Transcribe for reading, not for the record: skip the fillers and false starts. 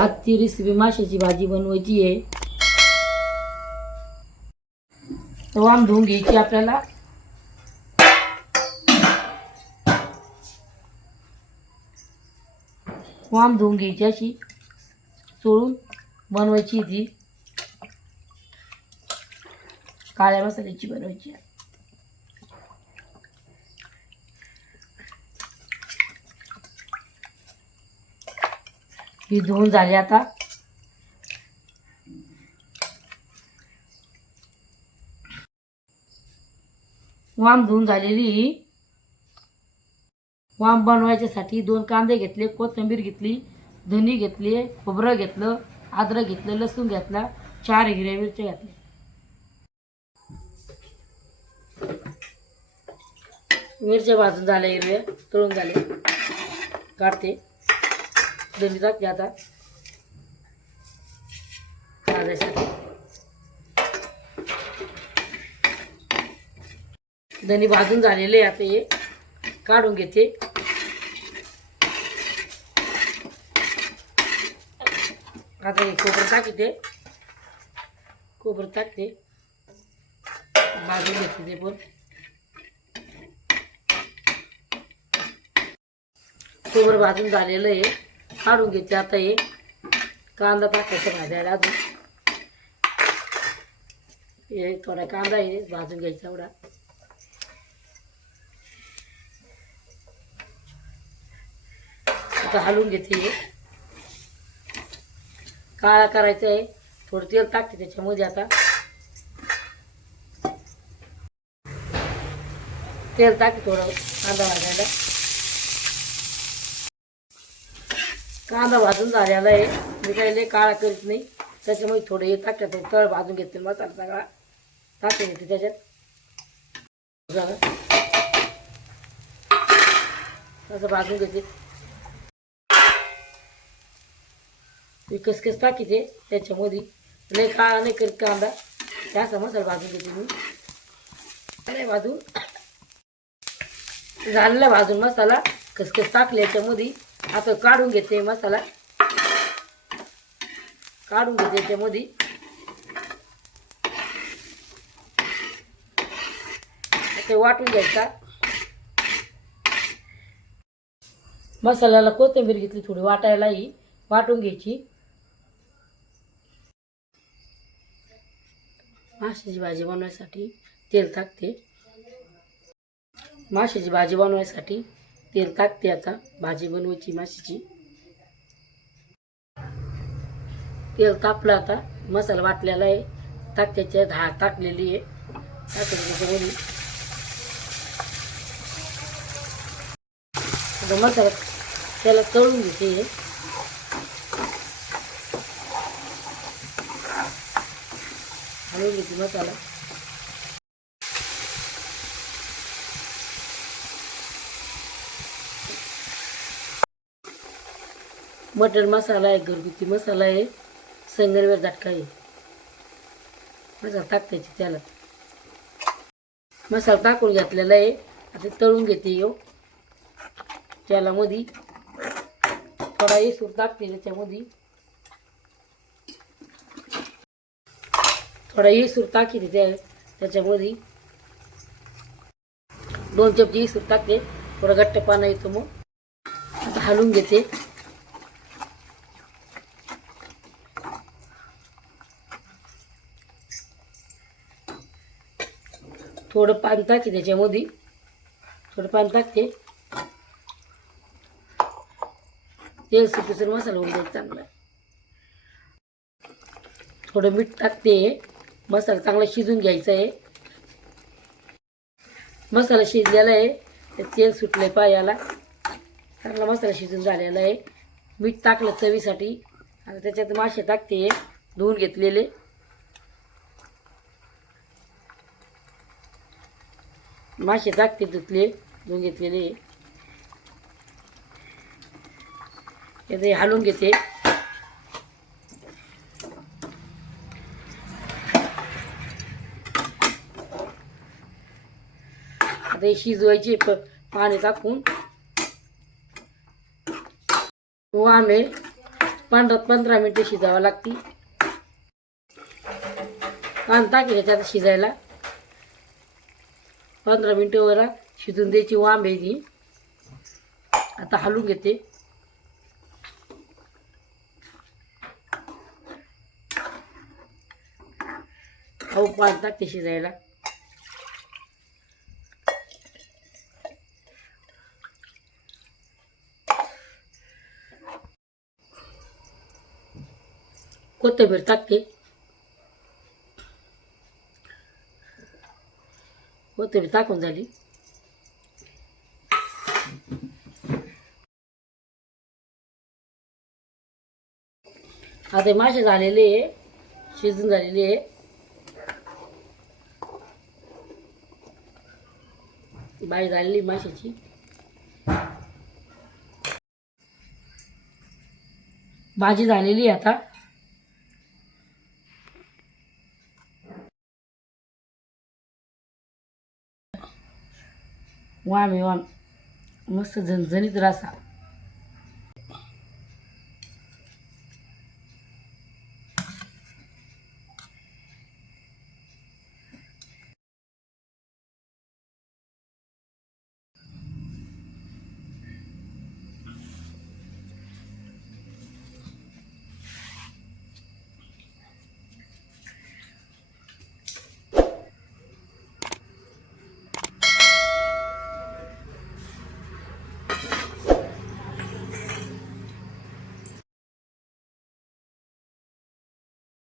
आजची रेसिपी माशाची भाजी बनवायची आहे। वाम धुवून घ्यायची आपल्याला। वाम धुवून घ्यायची अशी चोळून बनवायची ती काळ्या मसाल्याची बनवायची आहे। ही धुवून झाली आता। वाम धुवून झालेली। वाम बनवायच्यासाठी 2 कांदे घेतले, कोथिंबीर घेतली, धनी घेतली, खोबरं घेतलं, अद्रक घेतलं, लसूण घेतला, 4 हिरव्या मिरच्या घातल्या। मिरच्या भाजून झाल्या, हिरव्या तळून झाले, काढते। धनी टाकते आता भाजायसाठी। धनी भाजून झालेले आता हे काढून घेते। आता हे खोबरं टाकते, भाजून घेते ते पण। खोबरं भाजून झालेलं आहे, काढून घेते आता हे। कांदा टाकायचा भाजायला अजून, हे थोडा कांदा आहे भाजून घ्यायचा एवढा। आता हलवून घेते हे, काळा करायचा आहे। थोडं तेल टाकते त्याच्यामध्ये आता। तेल टाकते थोडं कांदा भाजायला। कांदा भाजून झालेला आहे, मी काही लय काळा करीत नाही, त्याच्यामुळे थोडं हे टाकते, तळ भाजून घेते, मसाला सगळा टाकते घेते त्याच्यात। असं भाजून घेते, कस टाकीते त्याच्यामध्ये, लय काळा नाही करीत कांदा, असा मसाला भाजून घेते मी। नाही भाजून झालेला, भाजून मसाला खसखस टाकले याच्यामध्ये। आता काढून घेते मसाला, काढून घेते त्याच्यामध्ये। ते वाटून घ्यायचा। मसाल्याला कोथिंबीर घेतली थोडी वाटायला, ही वाटून घ्यायची। माशाची भाजी बनवायसाठी तेल टाकते। माशाची भाजी बनवायसाठी तेल टाकते आता। भाजी बनवायची माशाची। तेल तापलं आता, मसाला वाटलेला आहे, टाकत्याच्या धार टाकलेली आहे, त्याच्यामध्ये मसाला त्याला तळून घेते। हलवून घेते मसाला। मटन मसाला आहे, घरगुती मसाला आहे, संगरवेर झटका आहे। मसाला टाकायची त्याला, मसाला टाकून घेतलेला आहे। आता तळून घेते यो तेलामध्ये, थोडा येसूर टाकते त्याच्यामध्ये, थोडा येसूर टाकते त्याच्यामध्ये, 2 चमचे येसूर टाकते, थोडा घट्टपणा येतो मग। आता हलवून घेते। थोडं पाणी टाकते त्याच्यामध्ये, थोडं पाणी टाकते। तेल सुटून मसाला होऊन जाईल चांगला। थोडं मीठ टाकते, मसाला चांगला शिजून घ्यायचा आहे। मसाला शिजलेला आहे, तेल सुटले पायाला, चांगला मसाला शिजून झालेला आहे। मीठ टाकलं चवीसाठी। आता त्याच्यात मासे टाकते धुवून घेतलेले। मासे टाकते धुवून घेतलेले, ते हलवून घेते। आता हे शिजवायचे पाणी टाकून। वाम आहे 15 मिनटं शिजावं लागते. आणि टाकले त्याच्यात शिजायला 15 मिनटं वर शिजून द्यायची. वांब्याची आता हलवून घेते. पाणी टाकते शिजायला. कोथिंबीर टाकते. कोथिंबीर टाकून झाली. आता मासे झालेले आहे, शिजून झालेले आहे. बाई झालेली माशाची. भाजी झालेली आहे आता. वाम मस्त झणझणीत रसा.